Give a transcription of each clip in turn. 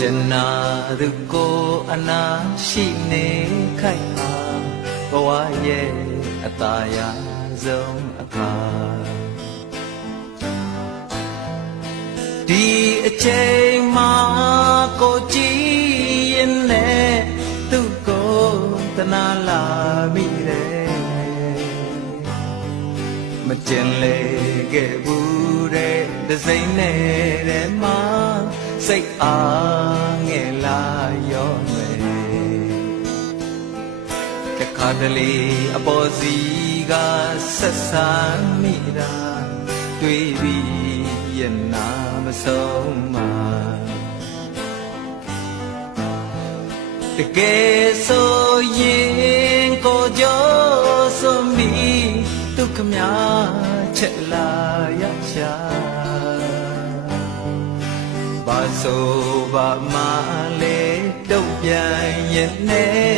Jena du ko ana shi ne khai ha bawa ye ataya zong akha di achai ma ko chi yin ne tu ko tana la mi de ma chin le ke bu de de sai ne de maစိတ်အားငယ်လာရောမယ်တခါတလေအပေါ်စီကဆက်ဆံမိတာတွေ့ပြီးရနာမဆုံးမှာတကယ်ဆိုရင်ကိုကြောဆိုမိဒုက္ခများချက်လာရရှာဘာဆိုဘာမှလေတုံ့ပြန်ရင်နဲ့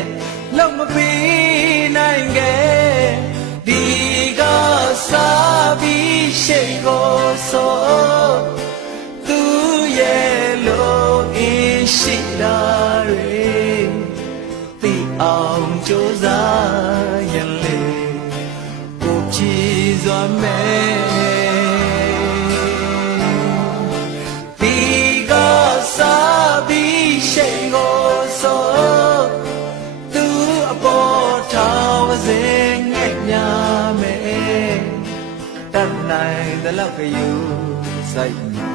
လောက်မပြီးနိုင်ခဲ့ဒီကစားပြီးရှိတ်ကိုဆိုသူရဲ့လို့အင်းရှိတာတွေသိအောင်ကြိုးစားရင်လေကိုကြည်စွာမဲ့နိုင်တဲ့လောက်ကယူစိုက်နေ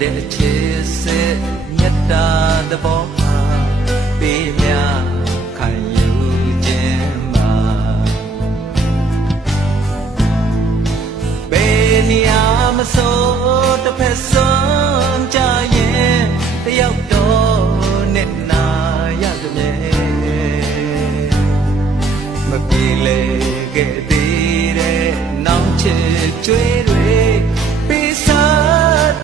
တဲ့ချစ်စစ်မြတ်တာသဘောဟာပေးမြခံယူခြင်းမှာဘယ်နေရာမဆိုတစ်ဖက်ဆုံးကြရင်တယောက်တော့နဲ့နာရကြမြဲမပြေလေခဲ့သေးတဲ့နောက်ချစ်ကြွေး